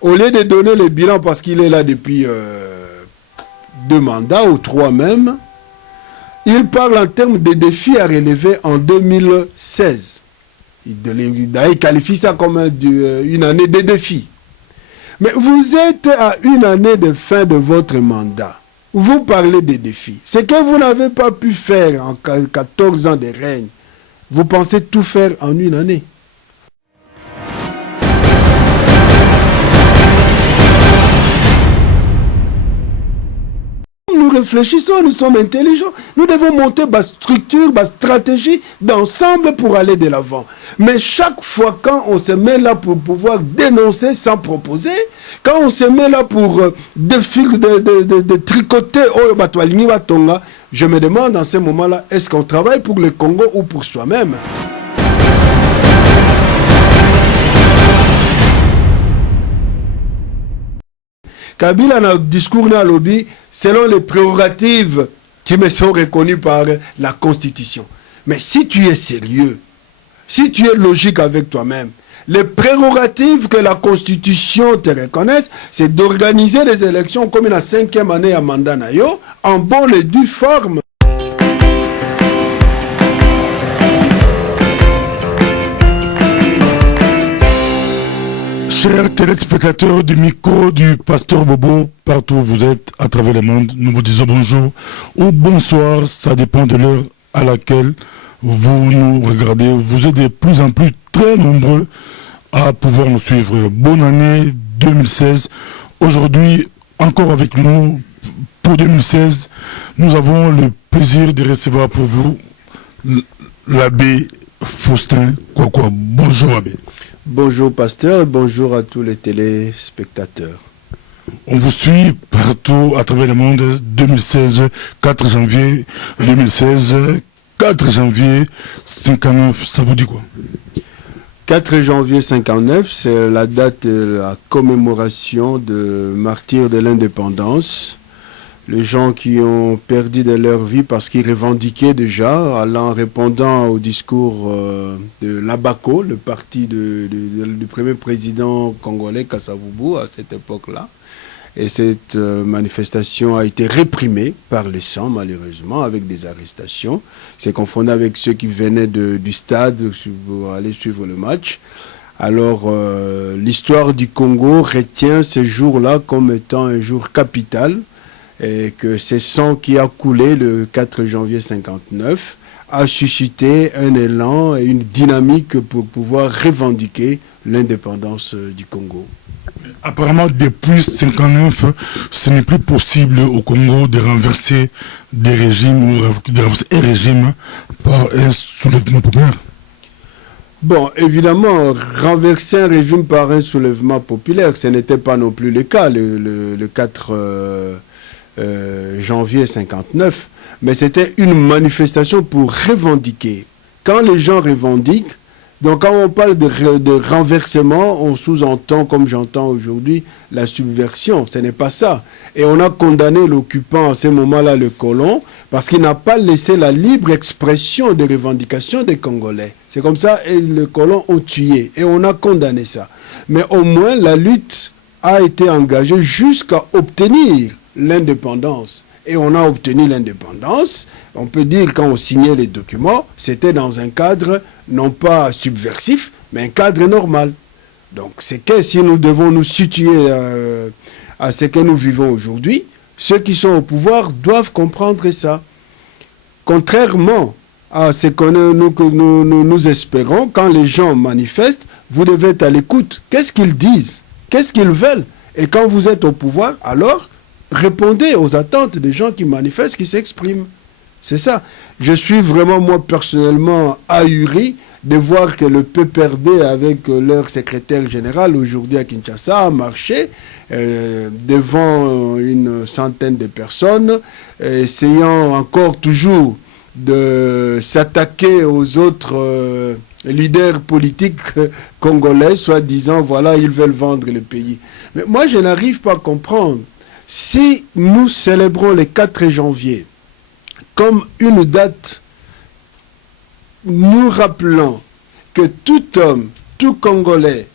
Au lieu de donner le bilan, parce qu'il est là depuis 2 mandats ou 3 même, il parle en termes de défis à relever en 2016. Il qualifie ça comme une année de défis. Mais vous êtes à une année de fin de votre mandat. Vous parlez des défis. Ce que vous n'avez pas pu faire en 14 ans de règne, vous pensez tout faire en une année. Nous réfléchissons, nous sommes intelligents. Nous devons monter ma structure, ma stratégie d'ensemble pour aller de l'avant. Mais chaque fois quand on se met là pour pouvoir dénoncer sans proposer, quand on se met là pour de tricoter, je me demande en ce moment-là, est-ce qu'on travaille pour le Congo ou pour soi-même? Kabila dans le discours dans lobby, selon les prérogatives qui me sont reconnues par la Constitution. Mais si tu es sérieux, si tu es logique avec toi-même, les prérogatives que la Constitution te reconnaisse, c'est d'organiser des élections comme la 5e année à mandat nayo, en bonne et due forme. Chers téléspectateurs du micro du Pasteur Bobo, partout où vous êtes à travers le monde, nous vous disons bonjour ou bonsoir, ça dépend de l'heure à laquelle vous nous regardez. Vous êtes de plus en plus très nombreux à pouvoir nous suivre. Bonne année 2016. Aujourd'hui, encore avec nous pour 2016, nous avons le plaisir de recevoir pour vous l'abbé Faustin Kwakwa. Bonjour abbé. Bonjour pasteur et bonjour à tous les téléspectateurs. On vous suit partout à travers le monde. 2016, 4 janvier 2016, 4 janvier 59, ça vous dit quoi? 4 janvier 59, c'est la date de la commémoration de martyrs de l'indépendance. Les gens qui ont perdu de leur vie parce qu'ils revendiquaient déjà, en répondant au discours de l'Abaco, le parti du premier président congolais Kasavubu à cette époque-là. Et cette manifestation a été réprimée par le sang, malheureusement, avec des arrestations. C'est confondu avec ceux qui venaient du stade pour aller suivre le match. Alors, l'histoire du Congo retient ce jour-là comme étant un jour capital, et que ce sang qui a coulé le 4 janvier 59 a suscité un élan et une dynamique pour pouvoir revendiquer l'indépendance du Congo. Apparemment, depuis 1959, ce n'est plus possible au Congo de renverser des régimes ou de renverser un régime par un soulèvement populaire. Bon, évidemment, renverser un régime par un soulèvement populaire, ce n'était pas non plus le cas le 4 janvier 59, mais c'était une manifestation pour revendiquer. Quand les gens revendiquent, donc quand on parle de renversement, on sous-entend, comme j'entends aujourd'hui, la subversion. Ce n'est pas ça. Et on a condamné l'occupant à ce moment-là, le colon, parce qu'il n'a pas laissé la libre expression des revendications des Congolais. C'est comme ça, et le colon ont tué. Et on a condamné ça. Mais au moins, la lutte a été engagée jusqu'à obtenir l'indépendance. Et on a obtenu l'indépendance. On peut dire, quand on signait les documents, c'était dans un cadre non pas subversif, mais un cadre normal. Donc c'est que si nous devons nous situer à ce que nous vivons aujourd'hui, ceux qui sont au pouvoir doivent comprendre ça. Contrairement à ce que nous espérons, quand les gens manifestent, vous devez être à l'écoute. Qu'est-ce qu'ils disent? Qu'est-ce qu'ils veulent? Et quand vous êtes au pouvoir, alors répondez aux attentes des gens qui manifestent, qui s'expriment. C'est ça. Je suis vraiment, moi, personnellement, ahuri de voir que le PPRD, avec leur secrétaire général, aujourd'hui à Kinshasa, a marché devant une centaine de personnes, essayant encore toujours de s'attaquer aux autres leaders politiques congolais, soi-disant, voilà, ils veulent vendre le pays. Mais moi, je n'arrive pas à comprendre. Si nous célébrons le 4 janvier comme une date nous rappelant que tout homme, tout Congolais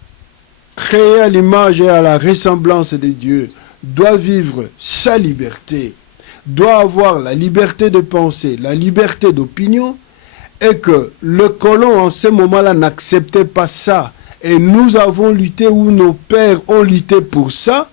créé à l'image et à la ressemblance de Dieu, doit vivre sa liberté, doit avoir la liberté de penser, la liberté d'opinion, et que le colon en ce moment-là n'acceptait pas ça. Et nous avons lutté, ou nos pères ont lutté pour ça.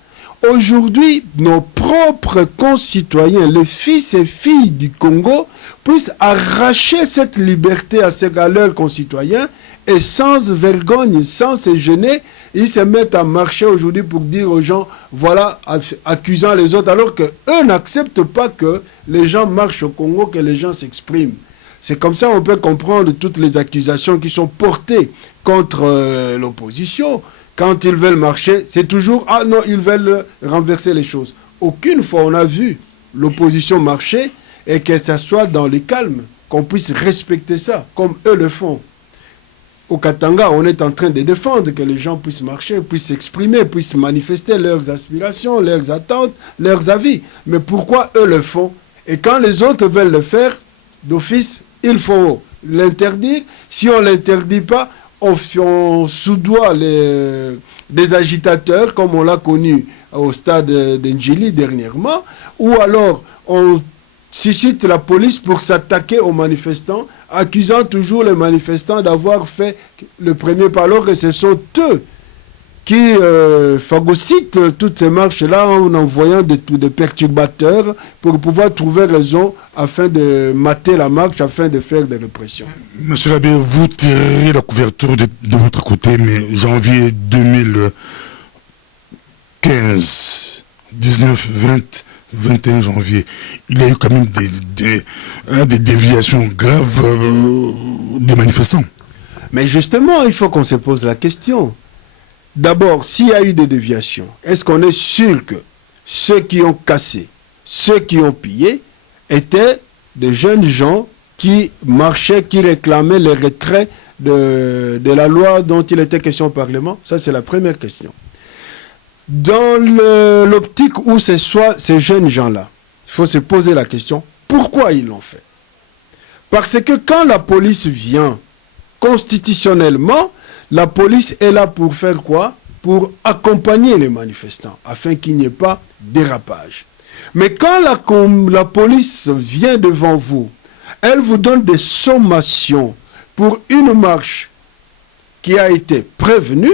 Aujourd'hui, nos propres concitoyens, les fils et filles du Congo, puissent arracher cette liberté à leurs concitoyens et sans vergogne, sans se gêner, ils se mettent à marcher aujourd'hui pour dire aux gens, voilà, accusant les autres, alors qu'eux n'acceptent pas que les gens marchent au Congo, que les gens s'expriment. C'est comme ça qu'on peut comprendre toutes les accusations qui sont portées contre l'opposition. Quand ils veulent marcher, c'est toujours, ah non, ils veulent renverser les choses. Aucune fois on a vu l'opposition marcher et que ça soit dans le calme, qu'on puisse respecter ça, comme eux le font. Au Katanga, on est en train de défendre que les gens puissent marcher, puissent s'exprimer, puissent manifester leurs aspirations, leurs attentes, leurs avis. Mais pourquoi eux le font? Et quand les autres veulent le faire, d'office, il faut l'interdire. Si on ne l'interdit pas, on soudoie des agitateurs, comme on l'a connu au stade d'Ndjili dernièrement, ou alors on suscite la police pour s'attaquer aux manifestants, accusant toujours les manifestants d'avoir fait le premier pas, alors que ce sont eux qui phagocytent toutes ces marches-là en envoyant des perturbateurs pour pouvoir trouver raison afin de mater la marche, afin de faire des répressions. Monsieur l'abbé, vous tirez la couverture de votre côté, mais janvier 2015, 19, 20, 21 janvier, il y a eu quand même des déviations graves des manifestants. Mais justement, il faut qu'on se pose la question. D'abord, s'il y a eu des déviations, est-ce qu'on est sûr que ceux qui ont cassé, ceux qui ont pillé, étaient des jeunes gens qui marchaient, qui réclamaient le retrait de la loi dont il était question au Parlement? Ça, c'est la première question. Dans l'optique où ce soit ces jeunes gens-là, il faut se poser la question, pourquoi ils l'ont fait? Parce que quand la police vient constitutionnellement, la police est là pour faire quoi? Pour accompagner les manifestants, afin qu'il n'y ait pas dérapage. Mais quand la police vient devant vous, elle vous donne des sommations pour une marche qui a été prévenue,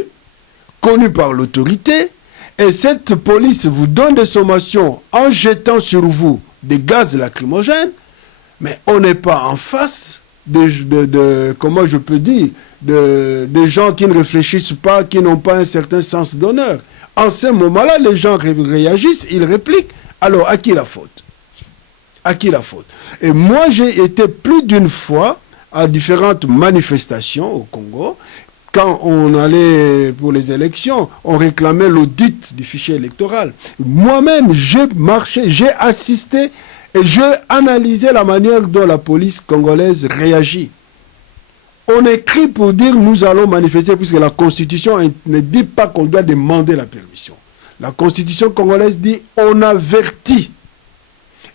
connue par l'autorité, et cette police vous donne des sommations en jetant sur vous des gaz lacrymogènes, mais on n'est pas en face comment je peux dire, des gens qui ne réfléchissent pas, qui n'ont pas un certain sens d'honneur. En ce moment-là, les gens réagissent, ils répliquent. Alors, à qui la faute? À qui la faute? Et moi, j'ai été plus d'une fois à différentes manifestations au Congo. Quand on allait pour les élections, on réclamait l'audit du fichier électoral. Moi-même, j'ai marché, j'ai assisté et j'ai analysé la manière dont la police congolaise réagit. On écrit pour dire nous allons manifester, puisque la Constitution ne dit pas qu'on doit demander la permission. La Constitution congolaise dit on avertit.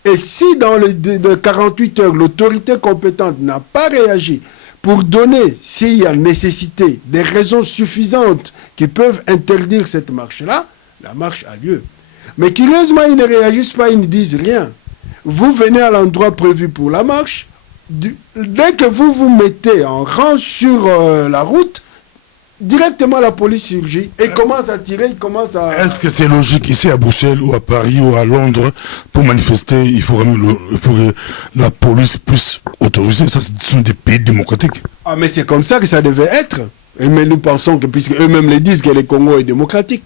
Et si dans les 48 heures, l'autorité compétente n'a pas réagi pour donner, s'il y a nécessité, des raisons suffisantes qui peuvent interdire cette marche-là, la marche a lieu. Mais curieusement, ils ne réagissent pas, ils ne disent rien. Vous venez à l'endroit prévu pour la marche, dès que vous vous mettez en rang sur la route, directement la police surgit et commence à tirer, il commence à... Est-ce que c'est logique ici à Bruxelles ou à Paris ou à Londres, pour manifester, il faut que la police puisse autoriser? Ça, ce sont des pays démocratiques. Ah, mais c'est comme ça que ça devait être. Mais nous pensons que, puisque eux-mêmes le disent, que le Congo est démocratique.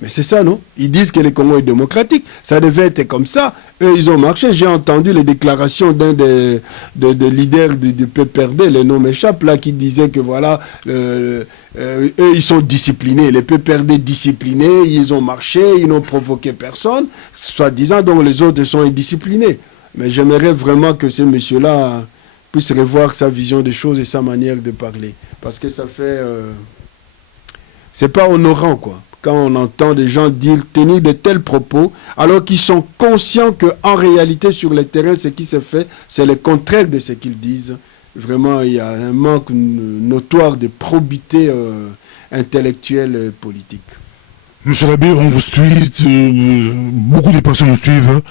Mais c'est ça, non? Ils disent que le Congo est démocratique. Ça devait être comme ça. Eux, ils ont marché. J'ai entendu les déclarations d'un des leaders du PPRD, le nom m'échappe, là, qui disait que voilà, eux, ils sont disciplinés. Les PPRD disciplinés, ils ont marché, ils n'ont provoqué personne, soi-disant, donc les autres sont indisciplinés. Mais j'aimerais vraiment que ce monsieur-là puisse revoir sa vision des choses et sa manière de parler. Parce que ça fait... c'est pas honorant, quoi. Quand on entend des gens tenir de tels propos, alors qu'ils sont conscients qu'en réalité, sur le terrain, ce qui se fait, c'est le contraire de ce qu'ils disent. Vraiment, il y a un manque notoire de probité intellectuels politiques. Monsieur l'abbé, on vous suit, beaucoup de personnes nous suivent.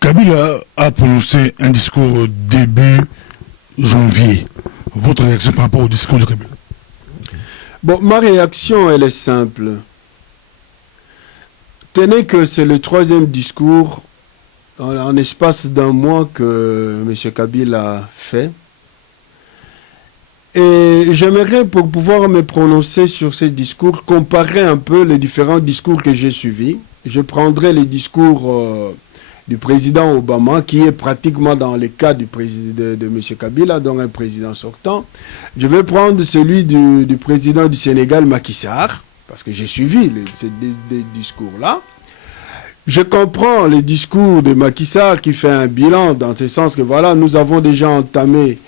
Kabila a prononcé un discours début janvier. Votre réaction par rapport au discours de Kabila? Bon, ma réaction, elle est simple. Tenez que c'est le 3e discours en espace d'un mois que M. Kabila a fait. Et j'aimerais, pour pouvoir me prononcer sur ces discours, comparer un peu les différents discours que j'ai suivis. Je prendrai les discours du président Obama, qui est pratiquement dans le cas de M. Kabila, donc un président sortant. Je vais prendre celui du président du Sénégal, Macky Sall, parce que j'ai suivi ces discours-là. Je comprends les discours de Macky Sall qui fait un bilan dans ce sens que voilà, nous avons déjà entamé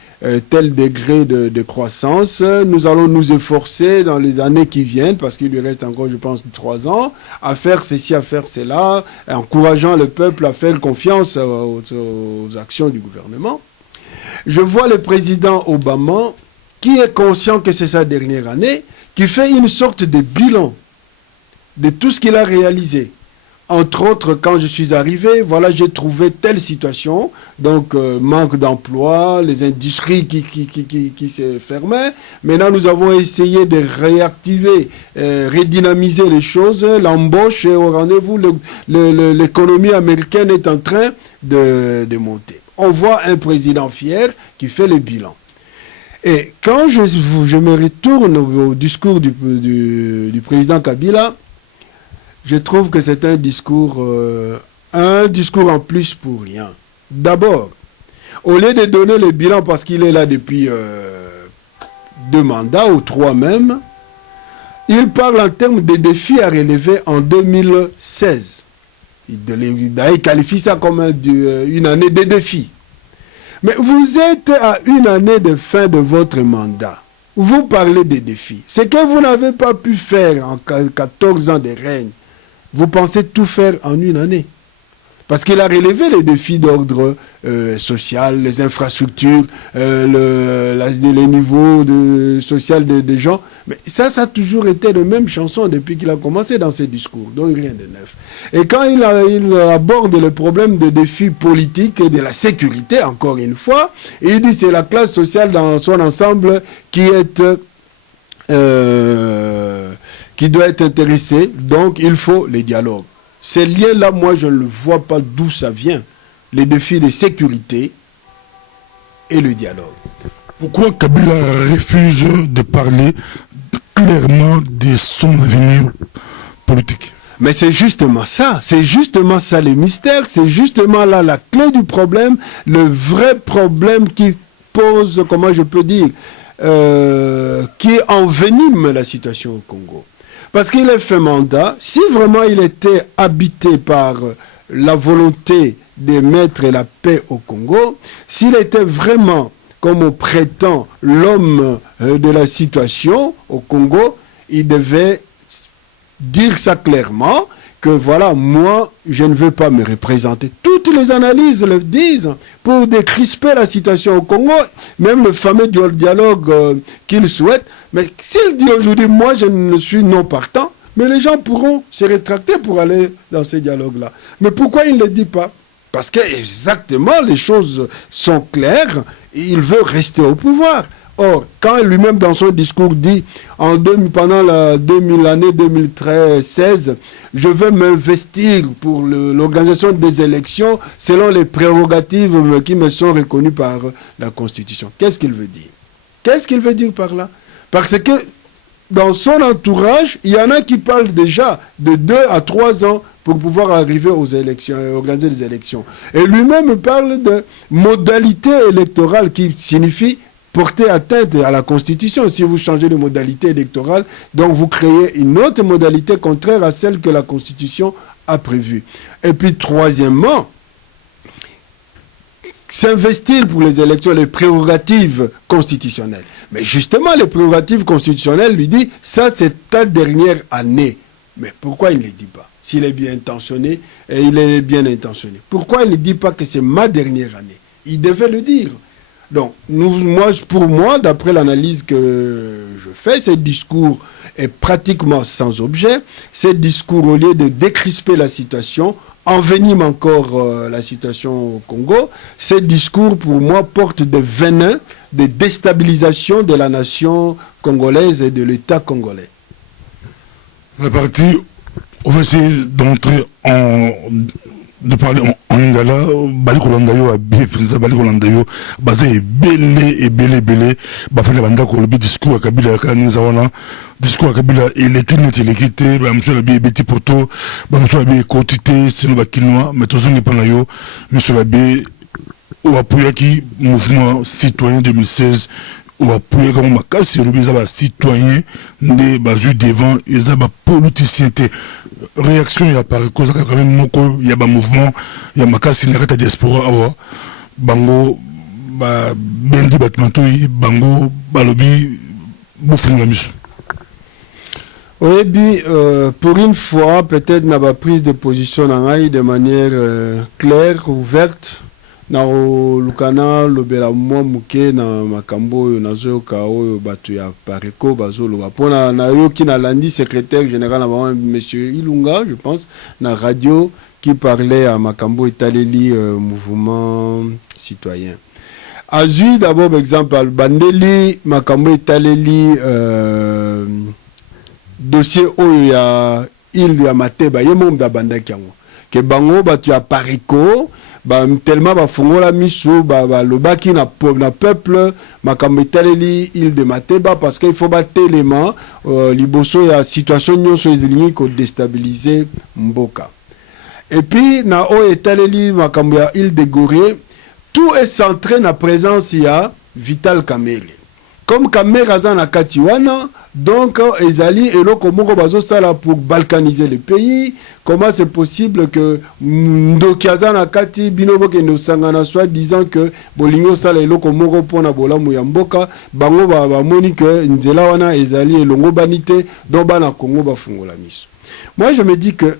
tel degré de croissance, nous allons nous efforcer dans les années qui viennent, parce qu'il lui reste encore, je pense, 3 ans, à faire ceci, à faire cela, encourageant le peuple à faire confiance aux actions du gouvernement. Je vois le président Obama, qui est conscient que c'est sa dernière année, qui fait une sorte de bilan de tout ce qu'il a réalisé. Entre autres, quand je suis arrivé, voilà, j'ai trouvé telle situation, donc manque d'emploi, les industries qui se fermaient. Maintenant, nous avons essayé de réactiver, redynamiser les choses. L'embauche est au rendez-vous, l'économie américaine est en train de monter. On voit un président fier qui fait le bilan. Et quand je me retourne au discours du président Kabila, je trouve que c'est un discours en plus pour rien. D'abord, au lieu de donner le bilan parce qu'il est là depuis 2 mandats ou 3 même, il parle en termes de défis à relever en 2016. Il qualifie ça comme une année de défis. Mais vous êtes à une année de fin de votre mandat. Vous parlez des défis. Ce que vous n'avez pas pu faire en 14 ans de règne, vous pensez tout faire en une année. Parce qu'il a relevé les défis d'ordre social, les infrastructures, les niveaux social des gens. Mais ça a toujours été la même chanson depuis qu'il a commencé dans ses discours. Donc rien de neuf. Et quand il aborde le problème des défis politiques et de la sécurité, encore une fois, il dit que c'est la classe sociale dans son ensemble qui doit être intéressé, donc il faut les dialogues. Ces liens-là, moi, je ne vois pas d'où ça vient. Les défis de sécurité et le dialogue. Pourquoi Kabila refuse de parler clairement de son avenir politique? Mais c'est justement ça le mystère, c'est justement là la clé du problème, le vrai problème qui pose, comment je peux dire, qui envenime la situation au Congo. Parce qu'il a fait mandat, si vraiment il était habité par la volonté de mettre la paix au Congo, s'il était vraiment, comme on prétend, l'homme de la situation au Congo, il devait dire ça clairement, que voilà, moi, je ne veux pas me représenter. Toutes les analyses le disent pour décrisper la situation au Congo, même le fameux dialogue qu'il souhaite. Mais s'il dit aujourd'hui, moi, je ne suis non partant, mais les gens pourront se rétracter pour aller dans ces dialogues-là. Mais pourquoi il ne le dit pas? Parce que exactement, les choses sont claires, et il veut rester au pouvoir. Or, quand lui-même dans son discours dit pendant l'année 2016, je veux m'investir pour l'organisation des élections selon les prérogatives qui me sont reconnues par la Constitution. Qu'est-ce qu'il veut dire? Qu'est-ce qu'il veut dire par là? Parce que dans son entourage, il y en a qui parlent déjà de 2 à 3 ans pour pouvoir arriver aux élections, organiser des élections. Et lui-même parle de modalité électorale qui signifie porter atteinte à la Constitution. Si vous changez de modalité électorale, donc vous créez une autre modalité contraire à celle que la Constitution a prévue. Et puis, troisièmement, s'investir pour les élections, les prérogatives constitutionnelles. Mais justement, les prérogatives constitutionnelles lui disent, ça c'est ta dernière année. Mais pourquoi il ne les dit pas? S'il est bien intentionné, et il est bien intentionné. Pourquoi il ne dit pas que c'est ma dernière année? Il devait le dire. Donc, pour moi, d'après l'analyse que je fais, ce discours est pratiquement sans objet. Ce discours, au lieu de décrisper la situation, envenime encore la situation au Congo. Ce discours, pour moi, porte des venins de déstabilisation de la nation congolaise et de l'État congolais. La partie, on va essayer d'entrer de parler en lingala, bali kolandayo a bien président bali kolandayo basé belé bafele banda ko le discours à Kabila kanisa wana discours à Kabila l'équité ba monsieur la bien petit poto ba monsieur la bien quantité sino ba kinois mais tozongi pa na yo monsieur la bien ou apuyaki mouvement citoyen 2016 ou appuyer comme makasi le bisa ba citoyen de bazu devant ils ba politicien réaction il y a par cause quand même moko il y a ba mouvement il y a makasi na kata diaspora awa bango ba bendi batmanto bango balobi bofuna la mission. Oui, pour une fois peut-être n'a pas prise de position de manière claire, ouverte. Na lukana lobela mwa muke na makambo oyo nazoyoka oyo bato ya pareko bazoloba mpona nayoki na landi secrétaire général na monsieur Ilunga je pense na radio qui parlait à makambo etaleli mouvement citoyen azui d'abord exemple bandeli makambo etaleli dossier oyo ya il ya Mateba ye mom da bandaki yango ke bango bato ya pareko tellement bafungola miso lobaki na peuple makambo etaleli il de Mateba parce qu'il faut batelema liboso ya situation nyonso ezilingi ko déstabiliser mboka et puis na o etaleli makambo ya il de Gorée tout est centré na présence ya Vital Kamerhe comme Kamerhe aza na kati wana donc ezali eloko moko bazosala pour balkaniser le pays. Comment c'est possible que ndokiaza na kati binobo ke nosangana soit disant que bolingo sala eloko moko pona bolamu ya mboka bango ba moni que nzela wana ezali elongo banité donc bana Congo bafungola miso. Moi je me dis que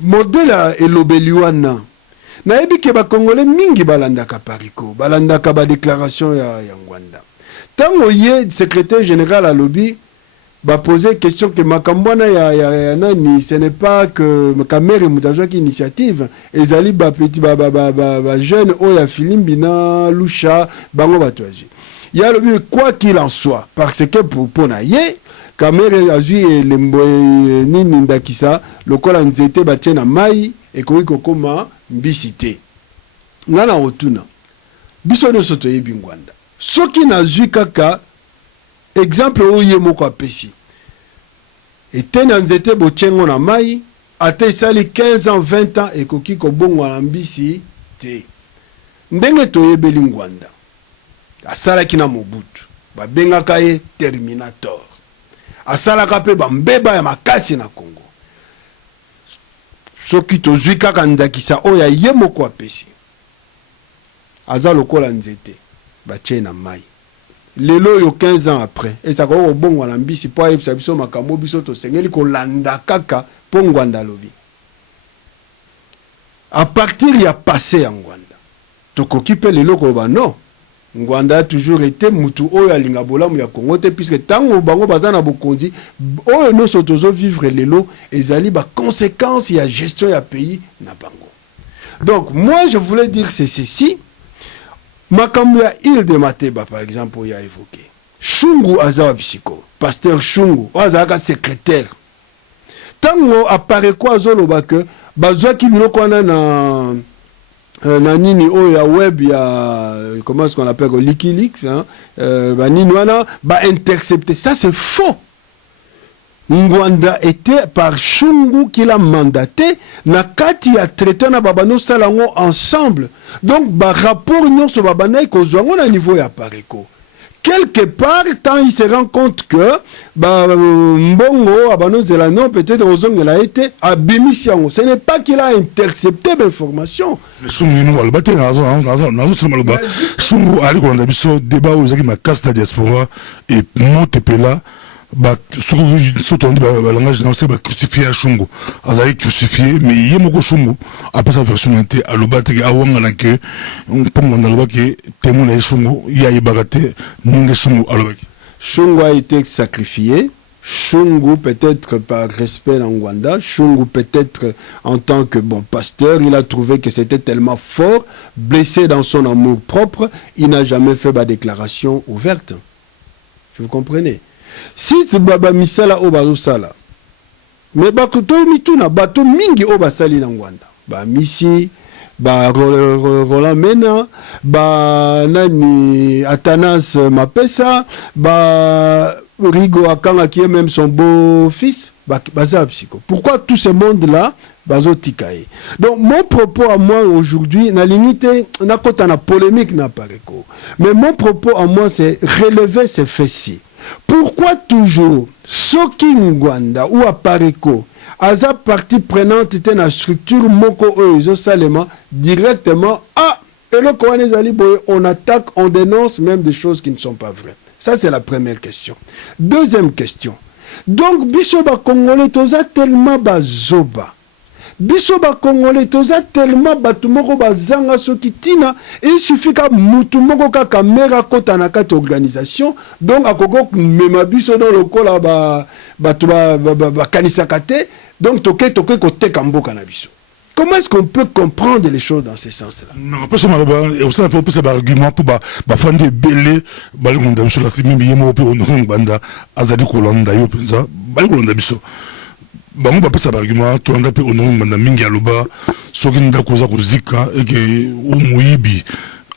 modèle elobeli wana nayebi ke ba congolais mingi balandaka pariko balandaka ba déclaration ya Ngwanda. Tant ye secrétaire général à lobby va poser question que makambwana ya nani ce n'est pas que Kamerhe mutazo ki initiative ezali ba petit ba jeune oya Filimbi na Lusha bango batwaji ya lobby quoi qu'il en soit parce que pour pona ye Kamerhe azui lembo nini ndakisa lokola nzete batie na mai ekoki kokoma mbisite ngana otuna biso no soto yebi Ngwanda soki nazui kaka exemple oye moko apesi etena nzete bochengo na mai ate esali 15 ans 20 ans ekoki kobongwa na mbisi te ndenge toyebeli Ngwanda asalaki na Mobutu babengaka ye Terminator asalaka pe bambeba ya makasi na Congo soki tozui kaka ndakisa oya ye moko apesi aza lokola nzete batie na mai lelo yo 15 ans après et ça ko bongo na mbisi po ayebisa biso makambo biso to sengeli ko landa kaka po Ngwanda lobi à partir ya passé ya Ngwanda to kokipe lelo ko ba non Ngwanda a toujours été mutu oyo alinga bolamu ya Congo te puisque tango bango bazana bokonzi oyo no sotozo vivre lelo ezali ba conséquences ya gestion ya pays na bango. Donc moi je voulais dire c'est ceci. Makambo ya il de Mateba par exemple il a évoqué Shungu azawa bisiko pasteur Shungu azaka secrétaire tango apparaît quoi zoloba que bazwaki biloko wana na nini oya web ya comment est-ce qu'on appelle Wikileaks hein nini wana intercepté ça c'est faux. Ngwanda était par Shungu qui l'a mandaté na kati ya traité na babano salango ensemble donc rapport nyonso babana kozwango na niveau ya pareko quelque part tant il se rend compte que mbongo abano zelano peut-être ozongela été abimisi yango ce n'est pas qu'il a intercepté l'information Shungu nous alba te nazo soma loba Shungu ali kolanda biso débat ozaki makasta diaspora et motepela surtout on dit le langage c'est crucifié à Shungu azali crucifié mais il y a moko Shungu après sa version était à l'obate que awanga na que pour mon alba que témoin na Shungu il y a ibagate ninge Shungu alobaki Shungu a été sacrifié. Shungu peut-être par respect en Rwanda, Shungu peut-être en tant que bon pasteur, il a trouvé que c'était tellement fort, blessé dans son amour propre, il n'a jamais fait ma déclaration ouverte. Vous comprenez? Si ce baba misala oba sala, mais bakuto mituna bato mingi oba sali na Rwanda, ba misi, ba Roland Mena, ba nani Atanas Mapesa, ba Rigo Akanga qui est même son beau-fils, baza psycho. Pourquoi tout ce monde-là, bazo tikaye? Donc mon propos à moi aujourd'hui, na limite, na kota na polémique na pareko. Mais mon propos à moi c'est relever ces faits-ci. Pourquoi toujours Soki Ngwanda ou à Pareko, Aza partie prenante était la structure Moko Oezo Salema directement à et le Kohané Zali Boye, on attaque, on dénonce même des choses qui ne sont pas vraies. Ça, c'est la première question. Deuxième question. Donc, Bisoba Congolais, toza tellement bazoba. Bisoba Congolais, toza tellement batumoko bazanga sokitina. Et il suffit qu'à mutumoko ka kamera kota na kati organisation. Donc, à koko mema biso dans le kola ba kanisakate. Donc, toke kote kambo kanabiso. Comment est-ce qu'on peut comprendre les choses dans ce sens-là? Non, pas seulement et aussi un peu plus d'arguments pour faire des belles balles sur la film yemo pe on banda azadi kolanda yo penza bali kolanda biso bango ba pesa argument to anda pe on banda mingi aloba soki nda koza kozika eke umuibi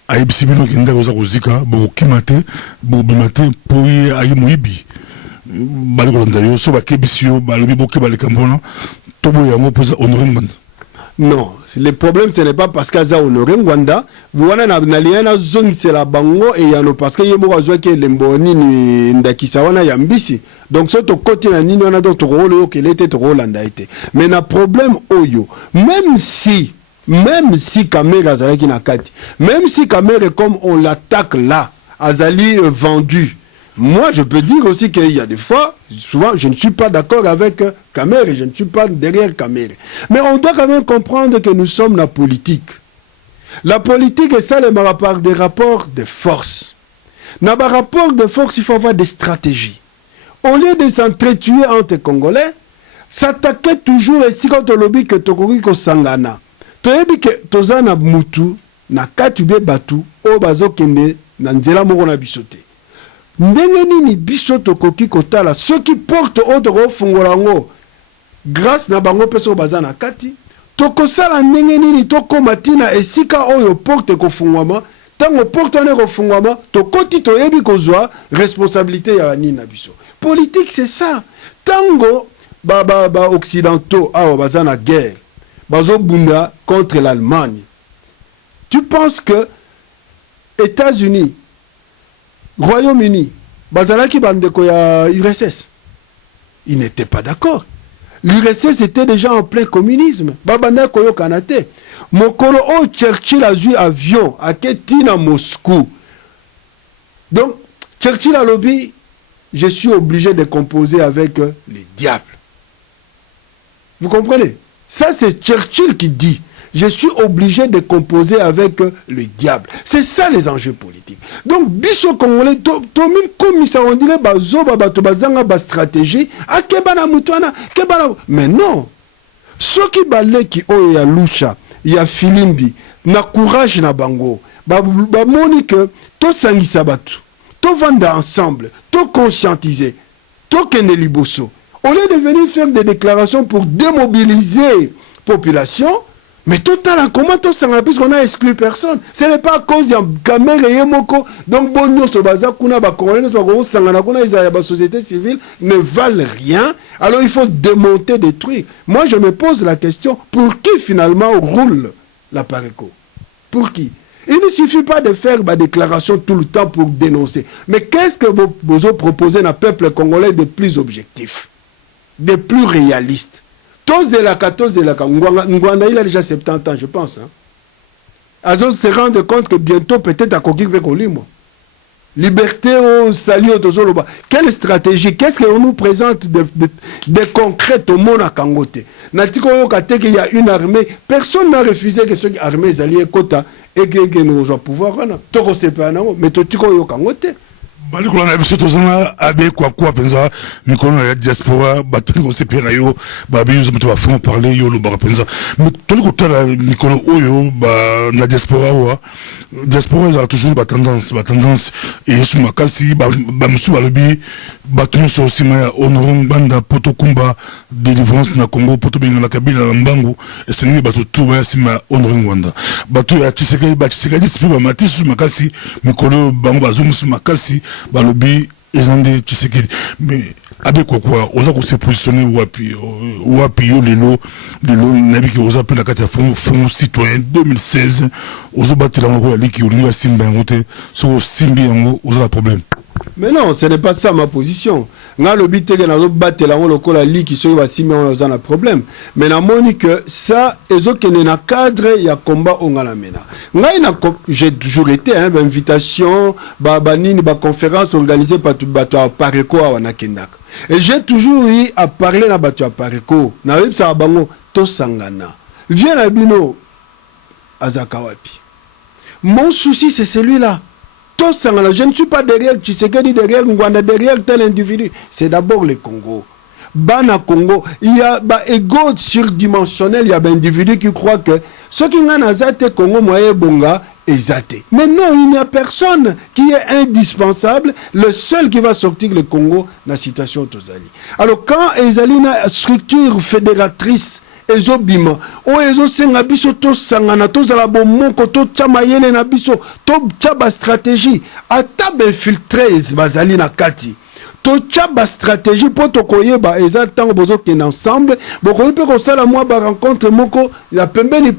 aibisi bino ki nda koza kozika bo kimate bo bimate po ye ayi muibi bali kolanda yo so ba kebisio balobi bo ke bali kambona to bo yango poza honorer banda. Non, le problème ce n'est pas parce qu'il y a honoré Rwanda, Rwanda n'a rien à zone c'est la bango et y a parce qu'il y a beaucoup de qui l'emboni ni ndakisawana yambisi. Donc ce côté na nini on a d'autres rôles que l'été to Rwanda été. Mais le problème oyo, même si Kamere Azali na kati, même si Kamere comme on l'attaque là, Azali vendu. Moi, je peux dire aussi qu'il y a des fois, souvent, je ne suis pas d'accord avec Kamere, je ne suis pas derrière Kamere. Mais on doit quand même comprendre que nous sommes la politique. La politique est ça, par des rapports de force. Dans les rapports de force, il faut avoir des stratégies. Au lieu de s'entretuer entre Congolais, s'attaquer toujours et si quand on lobby que Tokori ko sangana. Toyebi que tozana mutu na katube batu o bazo kende na nzela moko na bisote. Ndenge nini biso tokoki kotala ceux qui portent autre fungolango grâce na bango peso bazana kati tokosala ndenge nini tokomatina esika oyo porte ko fungwama tango porte ne ko fungwama tokoti toyebi kozwa responsabilité ya nini na biso politique c'est ça tango ba occidentaux awa bazana guerre bazo bunda contre l'Allemagne tu penses que États-Unis Royaume-Uni, Bazalaki Bandeko ya URSS, ils n'étaient pas d'accord. L'URSS était déjà en plein communisme. Babana Koyo Kanate. Mokolo o Churchill a eu avion à Ketina Moscou. Donc, Churchill a lobby, je suis obligé de composer avec les diables. Vous comprenez? Ça, c'est Churchill qui dit. Je suis obligé de composer avec le diable. C'est ça les enjeux politiques. Donc, biso congolais, même comme ça, on dirait, bazanga stratégie, mais non. Ceux qui balent qui ont ya lusha, ya filimbi, na courage na bango, moni que to sangisa batu, to vanda ensemble, to conscientiser, to kene liboso. Au lieu de venir faire des déclarations pour démobiliser la population, mais total, comment tout ça, puisqu'on a exclu personne? Ce n'est pas à cause de Kamere et Moko. Donc, bon, nous, ce bazar, qu'on a, la société civile ne valent rien. Alors, il faut démonter, détruire. Moi, je me pose la question, pour qui finalement roule la Pareko? Pour qui? Il ne suffit pas de faire ma déclaration tout le temps pour dénoncer. Mais qu'est-ce que vous proposez à un peuple congolais de plus objectif, de plus réaliste? Ngwanda, il a déjà 70 ans, je pense. Azos se rendre compte que bientôt, peut-être, à Kogi Vekolimo. Liberté au salut au tozoloba. Quelle stratégie? Qu'est-ce qu'on nous présente de concret au monde à Kangote? Natiko Yokate qu'il y a une armée. Personne n'a refusé que cette armée alliée Kota et que nous avons pouvoir. Toko Sepana, mais Toko Yokangote. Bali ko na biso tozana abe kwa penza mikono ya diaspora batuli ko sepena yo ba biso mutu ba fond parler yo lo ba penza toli ko tala mikono oyo ba na diaspora wa diaspora ils ont toujours ba tendance et sur makasi ba musu ba lobi batuli so sima honorong banda poto kumba délivrance na Congo poto benga la kabila na mbangu esengi batu tu ba sima honorong wanda batu ya tiseka dispe ba matisu makasi mikolo bango bazungu su makasi balobi ezande Tshisekedi mais avec quoi oza ko se positionner wapi yo lelo nabi ki oza pe na kati ya fond citoyen 2016 ozo batela ngo ya liki olinga simba ngote so simbi yango oza la problème. Mais non, ce n'est pas ça ma position. Nga le but que nazo batela ngo lokola liki so ba simba on a un problème. Mais na moni que ça ezo kene na cadre ya combat on la mena. Nga j'ai toujours été invitation ba nini ba conférence organisée par bato à Pareko à Wanakendaka. Et j'ai toujours eu à parler na bato à Pareko. Na web sa bango to sangana. Viens à Bino Azakawapi. Mon souci c'est celui-là. Je ne suis pas derrière Tshisekedi, derrière Ngwanda, derrière tel individu. C'est d'abord le Congo. Bana Congo, il y a ego surdimensionnel, il y a des individus qui croient que ce qui n'a pas Congo, moyen bonga, est. Mais non, il n'y a personne qui est indispensable. Le seul qui va sortir le Congo dans la situation Tozali. Alors quand Ezali a une structure fédératrice, ezobima o ezo senga biso to sangana to zala bomoko to chamayele na biso to chaba stratégie ata be filtreuse bazali na kati to chaba stratégie pour to koyeba eza tango bozo ken ensemble boko pe ko sala moi ba rencontre moko ya pembeni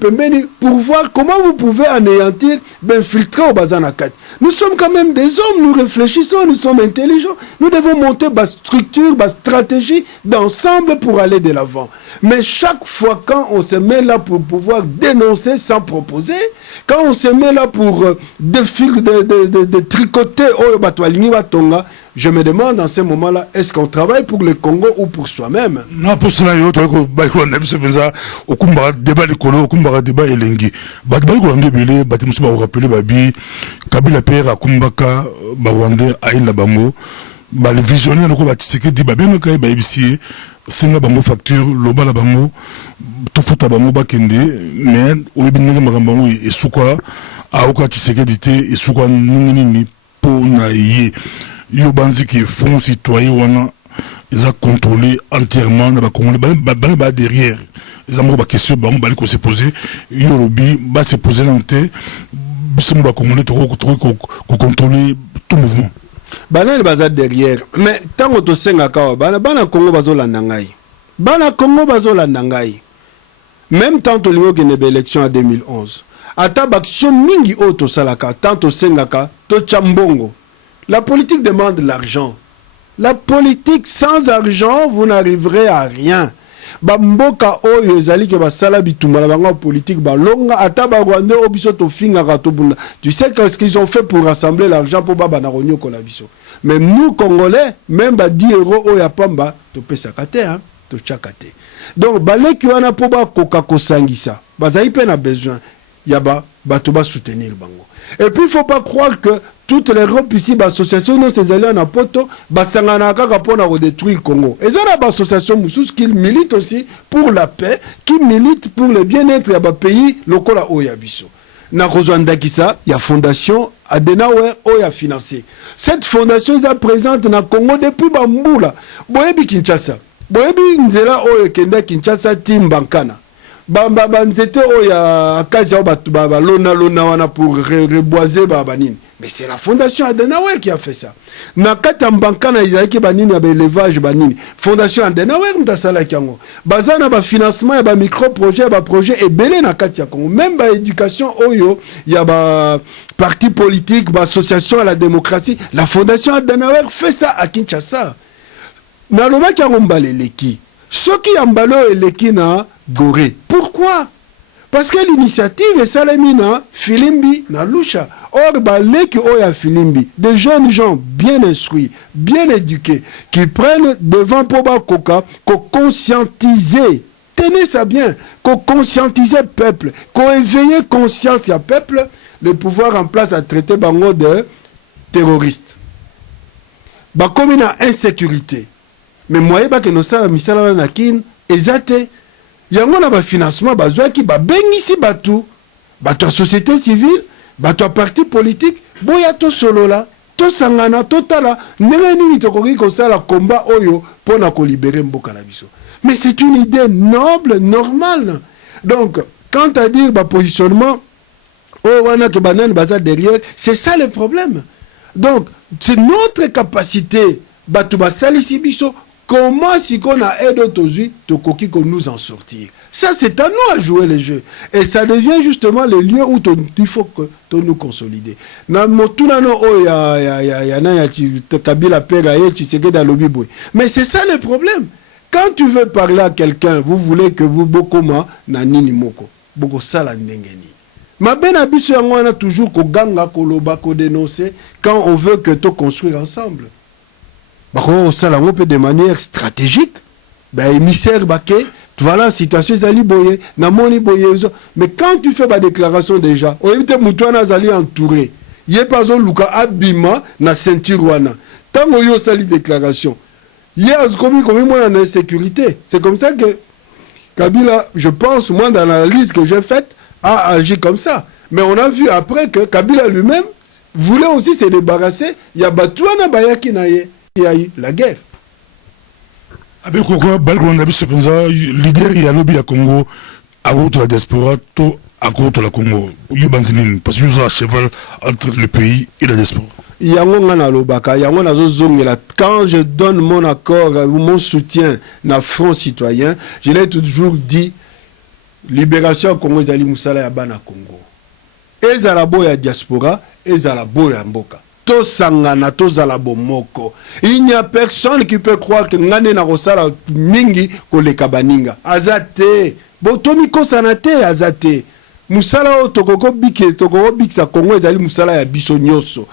pour voir comment vous pouvez anéantir ben filtrer au bazana kati. Nous sommes quand même des hommes, nous réfléchissons, nous sommes intelligents. Nous devons monter ma structure, ma stratégie d'ensemble pour aller de l'avant. Mais chaque fois quand on se met là pour pouvoir dénoncer sans proposer, quand on se met là pour de tricoter je me demande en ce moment-là, est-ce qu'on travaille pour le Congo ou pour soi-même? Non, pour cela, il y a un débat de Kolo, un débat elengi. Kabila père à Kumbaka, Rwandais, Aïla Bango, le visionnaire, le Tshisekedi, bien que Baïbisi, Senga Bango facture, Loba la Bango, Tofuta Bango Bakende, mais Oebinega Magambango et Souka, Aoka Tshisekedi, et Souka Nini, Pona Ye. Yo banzi qui font citoyen wana ils ont contrôlé entièrement na ba Congolais ba derrière ils ont ba question ba on ko se poser yo lobby ba se poser lanté biso ba Congolais to contrôler tout mouvement bana baza derrière mais tango to senga ka bana Congo bazolanda ngai bana Congo bazolanda ngai même tant to liwo kene be élection en 2011 ata baction mingi auto salaka tant to senga ka to chambongo. La politique demande l'argent. La politique, sans argent, vous n'arriverez à rien. Bamboka oyo ezali ke basala bitumba la bango politique balonga ata ba Rwanda obiso to finga rato bunda. Tu sais qu'est-ce qu'ils ont fait pour rassembler l'argent pour baba na ronyo ko la biso. Mais nous Congolais, même ba 10 € oya pamba to pesa kate hein, to chakate. Donc baleki wana po ba koka kosangisa. Bazali pe na besoin yaba bato ba soutenir bango. Et puis il faut pas croire que toutes les groupes ici, l'association de ces alliés en poto, Basanganaka pour détruire le Congo. Et ça, l'association Moussous qui milite aussi pour la paix, qui milite pour le bien-être de pays locaux à Oyabiso. Na Rwanda Kisa, il y a fondation Adenauer Oya financé. Cette fondation est présente dans le Congo depuis Bamboula. Boyebi Kinshasa. Boyebi Nzela Oya Kenda Kinshasa Tim Bankana. Nzete Oya Akazia Lona wana pour reboiser Babanine. Mais c'est la fondation Adenauer qui a fait ça. Nakata Mbankana Isaaki Banini a élevage Banini. Fondation Adenauer Mtasala Kiango. Bazana ba financement ba micro projet ba projet et belé nakati ya Congo. Même ba éducation oyo ya ba parti politique, ba association à la démocratie. La fondation Adenauer fait ça à Kinshasa. Naloba Kiango mbale leki. Ce qui ambalo eleki na Gorée. Pourquoi? Parce que l'initiative est salamina, Filimbi, na Lusha. Or, baleki oya Filimbi, des jeunes gens bien instruits, bien éduqués, qui prennent devant Poba Koka, qu'on conscientiser. Tenez ça bien, qu'on conscientiser peuple, qu'on éveille conscience à peuple, le pouvoir en place à traiter bango de terroristes. Bah, comme il y a insécurité. Mais moi, que nous sommes misala na kin, ezate. Yango na ba financement bazwa ki ba bengisi batu bato société civile bato parti politique boya to solola to sangana to tala ndenge nini tokoki kosala combat oyo pona ko libérer mboka na biso. Mais c'est une idée noble, normale. Donc quand à dire ba positionnement oh wana ke banane baza derrière, c'est ça le problème. Donc c'est notre capacité bato ba salisi biso. Comment si qu'on a aide autour tokoki qu'on nous en sortir. Ça c'est à nous à jouer le jeu. Et ça devient justement le lieu où il faut que nous consolider. Na motuna no o ya na ya Kabila pega et tu sais que dans le biboui. Mais c'est ça le problème. Quand tu veux parler à quelqu'un, vous voulez que vous bokoma na nini moko. Boko sala ndengeni. Ma ben abiso yango na toujours ko ganga ko loba ko dénoncer quand on veut que to construire ensemble. On peut de manière stratégique. Émissaire baké, voilà la situation zali boye, na moni boye. Mais quand tu fais ma déclaration déjà, on évite moutouana zali entouré. Yé pas un luka abima na ceinture wana. Tant on y a sali déclaration. Yé azkomi comme moi en insécurité. C'est comme ça que Kabila, je pense, moi dans l'analyse que j'ai faite, a agi comme ça. Mais on a vu après que Kabila lui-même voulait aussi se débarrasser. Il y a batouana bayaki naye. Il y a eu la guerre. Avec quoi, leader il y a lobby à Congo, à cause de la diaspora, à cause de la Congo. Parce que nous avons un cheval entre le pays et la diaspora. Quand je donne mon accord, mon soutien na Front Citoyen, je l'ai toujours dit, libération Congo Zali Moussala Yabana Congo. Ezalabo ya diaspora, ezalabo ya mboka. Tosangana tozala bomoko. Il n'y a personne qui peut croire que ngane na rosala mingi koleka baninga. Azate. Botomi kosanate azate. Musala o tokoko biksa Congo ezali musala ya biso nyoso.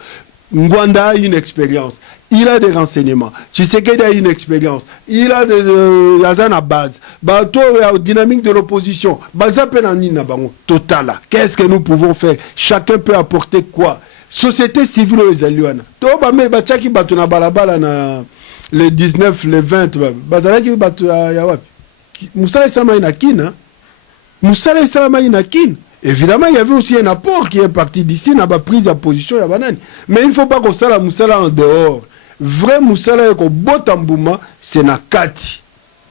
Ngwanda a une expérience. Il a des renseignements. Tshisekedi a une expérience. Il a des azana base. Bato la dynamique de l'opposition. Baza penani na bango totala. Qu'est-ce que nous pouvons faire? Chacun peut apporter quoi? Société civile aux Aluana. Toba me bachaki batu na balabala na le 19, le 20. Bazalaki batu ya wapi? Moussala Sama Inakina. Moussala Sama Inakina. Évidemment, il y avait aussi un apport qui est parti d'ici, n'a pas prise à position ya banane. Mais il ne faut pas qu'on sala Moussala en dehors. Vrai Moussala yako botambouma, c'est na kati.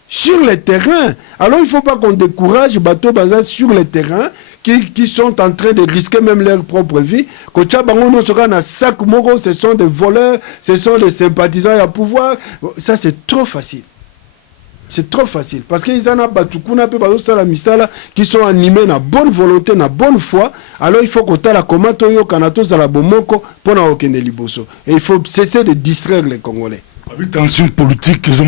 Sur le terrain. Alors il ne faut pas qu'on décourage bateau bazar sur le terrain. Qui sont en train de risquer même leur propre vie. Ce sont des voleurs, ce sont des sympathisants à pouvoir. Ça, c'est trop facile. C'est trop facile. Parce qu'ils en ont qui sont animés na bonne volonté, na bonne foi. Alors il faut qu'on ait la commande à la bomoko pour na liboso. Et il faut cesser de distraire les Congolais. Avec tension politique, ils ont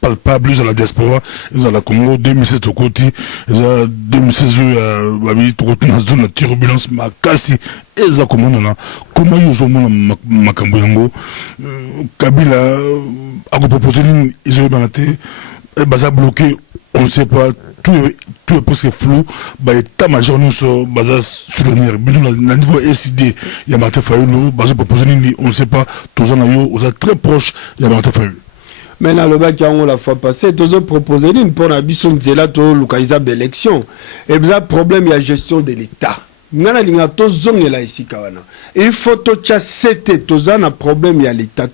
palpable à la diaspora, ils ont la Congo 2016 au côté, ils ont 2016 dans zone de turbulence, makasi, ils ont comment ils ont makambo Kabila a proposé ils ont balaté, baza bloqué, on ne sait pas. Tout est presque flou. État-major nous sur souvenir. Le niveau SID, il y a Martin Fayulu, on ne sait pas, tous on est très proche de Martin Fayulu. Maintenant, le bac on la fois passée, tous ont proposé une pour la bison de la localisation d'élection. Et bien, problème, il y a gestion de l'État. Il faut que tous un problème, il y a l'État.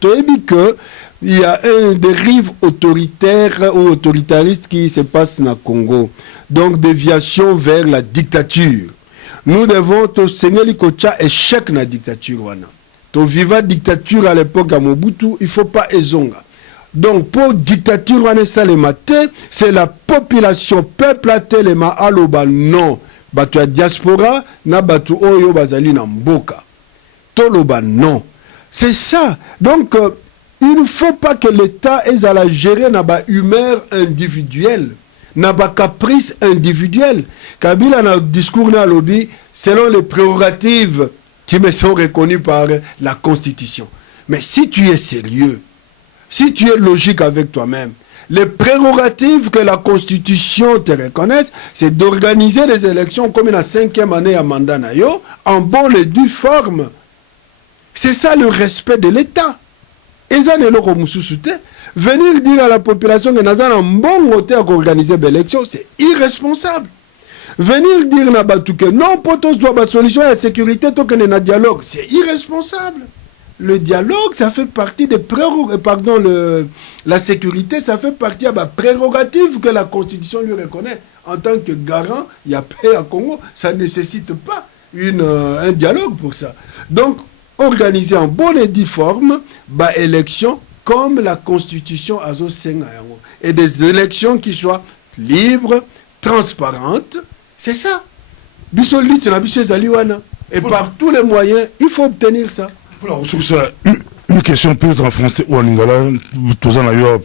Il y a une dérive autoritaire ou autoritariste qui se passe dans le Congo. Donc, déviation vers la dictature. Nous devons te saigner échec dans la dictature. To viva dictature à l'époque à Mobutu, il ne faut pas ezonga. Donc, pour dictature, c'est la population, peuple à telema aloba non. Batu ya diaspora, na batu oyo bazali na mboka. Toloba non. C'est ça. Donc, il ne faut pas que l'État ait à la gérer na ba humeur individuelle. n'a pas caprice individuel. Kabila dans le discours dans lobby selon les prérogatives qui me sont reconnues par la Constitution. Mais si tu es sérieux, si tu es logique avec toi-même, les prérogatives que la Constitution te reconnaisse, c'est d'organiser des élections comme la 5e année à mandat nayo, en bonne et due forme. C'est ça le respect de l'État. Et ça, venir dire à la population que nous avons un bon côté à organiser des élections, c'est irresponsable. Venir dire que non, pour tous doit une solution à la sécurité, tant qu'on est en dialogue, c'est irresponsable. Le dialogue, ça fait partie des prérogatives, la sécurité, ça fait partie de la prérogative que la Constitution lui reconnaît. En tant que garant, il y a paix à Congo, ça ne nécessite pas un dialogue pour ça. Donc, organiser en bonne et due forme, élection comme la Constitution a et des élections qui soient libres, transparentes, c'est ça. Et par tous les moyens, il faut obtenir ça. Alors, sur ça, une question peut-être en français ou en lingala, tous en ailleurs,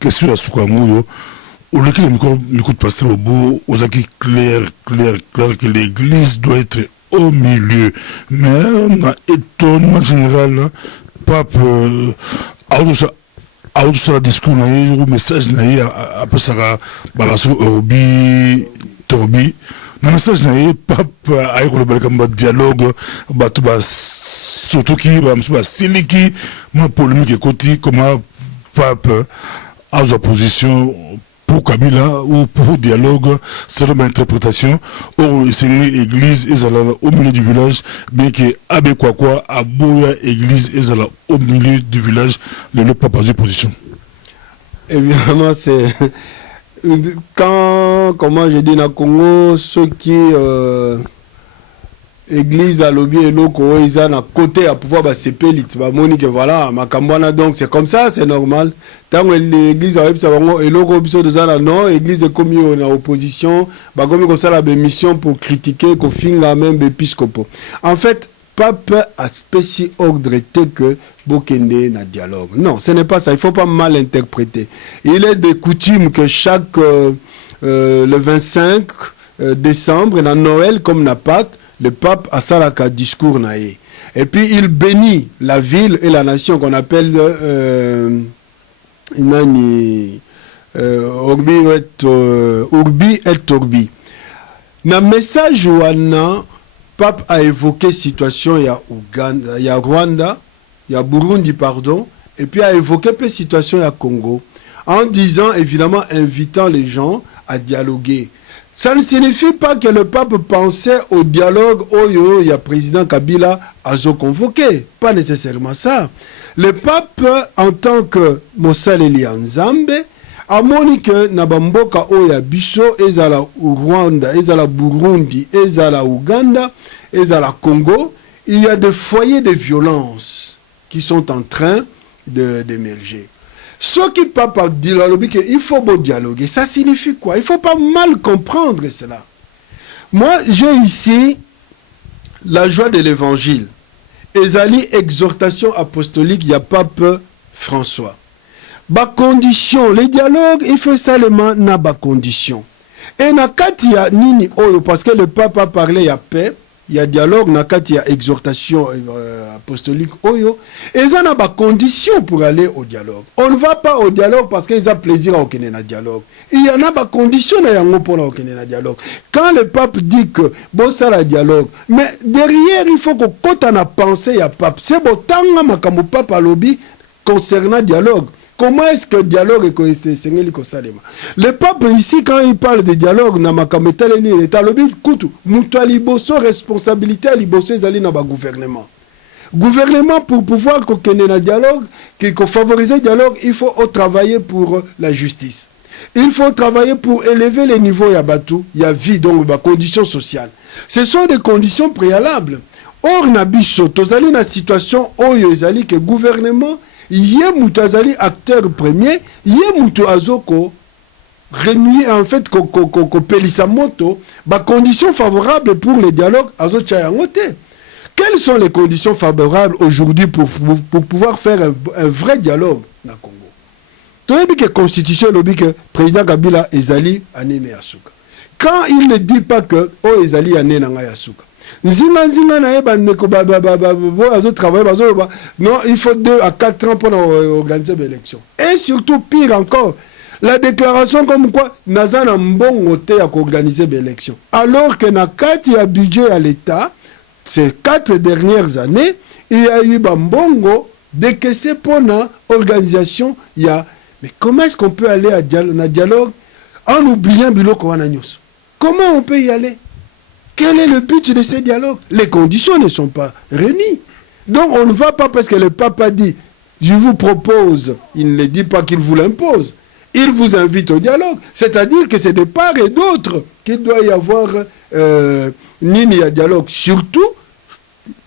question à Soukamouyo, au lieu que les micros de passer au bout, aux acquis clair que l'église doit être au milieu. Mais on a étonnement général, pape, à sur la discours, ou message, après ça, balasso, Eurobi, Torbi, le message, pape, avec le dialogue, surtout qui Siliki, ma polémique côté comment pape a sa position pour Kabila ou pour dialogue selon ma interprétation. Or c'est l'église au milieu du village, bien que Abe Kwakwa a Boya église au milieu du village, le pape a sa position. Évidemment, c'est quand, comment je dis, dans le Congo, ceux qui église à lobby et loko ils ont à côté à pouvoir s'épeler monique voilà makambana, donc c'est comme ça, c'est normal. Tant que l'église a et loko biso de non église est comme en opposition comme comme ça la mission pour critiquer qu'on finga même épiscopo. En fait, pape a spécial ordre que Bokende na dialogue. Non, ce n'est pas ça, il faut pas mal interpréter. Il est de coutume que chaque le 25 décembre dans Noël comme na Pâques, le pape a salaka discours naé. Et puis il bénit la ville et la nation qu'on appelle Urbi et Torbi. Dans le message wana, pape a évoqué situation il y a Ouganda, il y a Rwanda, il y a Burundi pardon, et puis a évoqué la situation il y a Congo, en disant évidemment invitant les gens à dialoguer. Ça ne signifie pas que le pape pensait au dialogue Oyo, il y a président Kabila a convoqué. Pas nécessairement ça. Le pape, en tant que Mosaleli Nzambe, a moni que Nabamboka Oya Biso, Ezala Rwanda, Ezala Burundi, Ezala Ouganda, Ezala Congo, il y a des foyers de violence qui sont en train d'émerger. Ce qui papa dit il faut beau dialoguer, ça signifie quoi? Il ne faut pas mal comprendre cela. Moi, j'ai ici la joie de l'évangile. Ezali exhortation apostolique, il y a pape François. Ba condition, les dialogues, il faut seulement na ba condition. Et na katia nini oyo, parce que le pape a parlé, il y a paix. Il y a dialogue, il y a exhortation apostolique, oyo. Et ils ont des conditions pour aller au dialogue. On ne va pas au dialogue parce qu'ils ont plaisir à au dialogue. Il y en a des conditions pour au dialogue. Quand le pape dit que bon ça la dialogue, mais derrière il faut que quand on a pensé il y a pape, c'est bon tant que pape a lobby concernant dialogue. Comment est-ce que le dialogue est le pape ici, quand il parle de dialogue, responsabilité à liboso dans gouvernement. Gouvernement, pour pouvoir qu'il un dialogue, qu'il favoriser le dialogue, il faut travailler pour la justice. Il faut travailler pour élever les niveaux Yabatou, il y a vie, donc les conditions sociales. Ce sont des conditions préalables. Or, Nabiso, tozali na situation oyo ezali que gouvernement yé mutazali acteur premier, yé mutu azoko renuer en fait ko pelisa moto, ba conditions favorables pour le dialogue azo chayangote. Quelles sont les conditions favorables aujourd'hui pour pouvoir faire un vrai dialogue na Congo? Tu as dit que la Constitution, le président Kabila ezali anene yasuka. Quand il ne dit pas que oh ezali anene yasuka. Nzinga na ye bandeko azo travailler non, il faut 2 à 4 ans pour organiser l'élection. Et surtout pire encore, la déclaration comme quoi naza na mbongo te ya organiser l'élection. Alors que na kati ya budget à l'État, ces 4 dernières années, il y a eu mbongo décaissé pour la organisation. Mais comment est-ce qu'on peut aller à dialogue en oubliant biloko wana nyonso? Comment on peut y aller? Quel est le but de ces dialogues? Les conditions ne sont pas réunies. Donc on ne va pas parce que le pape a dit je vous propose, il ne dit pas qu'il vous l'impose. Il vous invite au dialogue. C'est-à-dire que c'est de part et d'autre qu'il doit y avoir nini à dialogue. Surtout,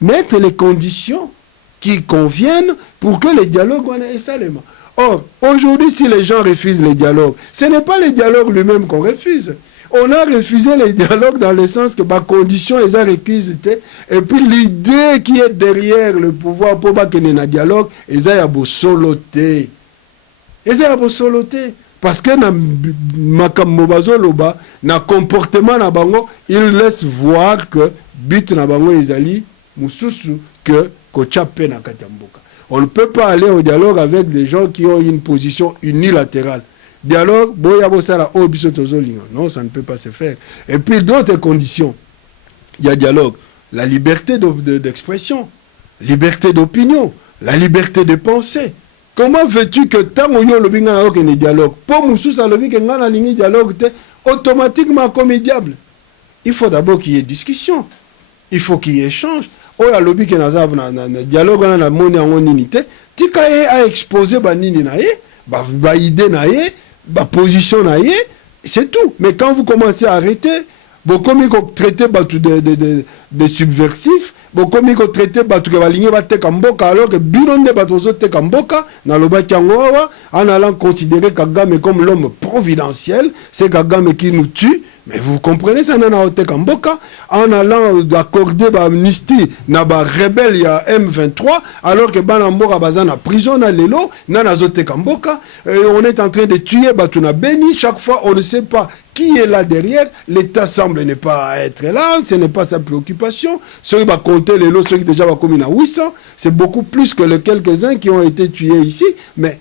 mettre les conditions qui conviennent pour que les dialogues soient salement. Or, aujourd'hui, si les gens refusent les dialogues, ce n'est pas les dialogues lui-même qu'on refuse. On a refusé les dialogues dans le sens que ma condition est réquisite. Et puis l'idée qui est derrière le pouvoir pour pas qu'il y ait un dialogue, est à soloté. Parce que na makambobazo loba na comportement na bango, il laisse voir que but na bango ezali mususu que kochape na katamboka. On ne peut pas aller au dialogue avec des gens qui ont une position unilatérale. Dialogue, non, ça ne peut pas se faire. Et puis d'autres conditions. Il y a dialogue. La liberté d'expression, liberté d'opinion, la liberté de penser. Comment veux-tu que tant que tu as un dialogue, pour nous tous, dialogue, automatiquement commédiable? Il faut d'abord qu'il y ait discussion. Il faut qu'il y ait échange. Oh, ya lobby que naza na dialogue na moni en unité, tika a exposé ba nini na ye, ba idée na ye, ba position na ye, c'est tout. Mais quand vous commencez à arrêter, bon comme il traiter batu de subversifs, bon comme il traiter batu que baligné ba te kamboka alors que bilonde batu zo te kamboka na loba kangowa en allant considérer Kagame comme l'homme providentiel, c'est Kagame qui nous tue. Mais vous comprenez ça, en allant accorder l'amnistie à rebelle, il y a M23, alors que Banamboka Bazan a prison, na lelo, na zote kamboka, on est en train de tuer Batuna Beni, chaque fois on ne sait pas qui est là derrière, l'État semble ne pas être là, ce n'est pas sa préoccupation, ceux qui vont compter les lots, ceux qui déjà vont commis à 800, c'est beaucoup plus que les quelques-uns qui ont été tués ici, mais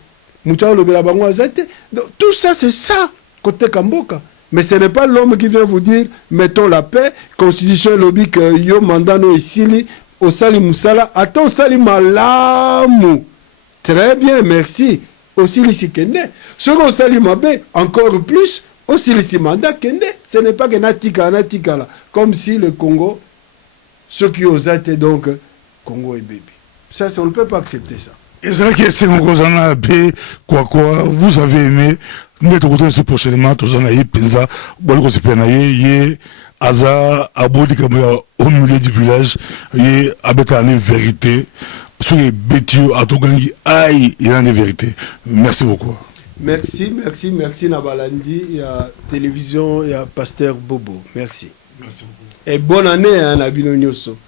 tout ça c'est ça, côté Kamboka. Mais ce n'est pas l'homme qui vient vous dire, mettons la paix, constitution lobby que yo mandano isili, au sali musala, attends sali malamu. Très bien, merci. Aussi l'ici kende. Ce qu'on sali mabe, encore plus, aussi l'ici mandat kende. Ce n'est pas que natika là. Comme si le Congo, ceux qui osent être donc, Congo et bébé. Ça, on ne peut pas accepter ça. Et c'est vrai que c'est un peu quoi, vous avez aimé, nous avons prochainement, tous en aïe, Penza, Bolko Sepenaye, Aza, Abodi Kamaya, au milieu du village, et Abetane vérité, sur les bêtises, à Togangi, aïe, il y a des vérités. Merci beaucoup. Merci Nabalandi, il y a télévision, il y a Pasteur Bobo. Merci. Merci beaucoup. Et bonne année, hein, Nabino Nyoso.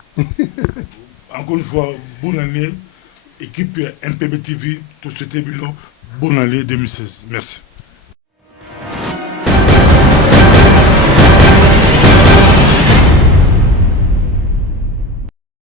Encore une fois, bonne année. Équipe MPB TV, tout ce bilan, bonne année 2016. Merci.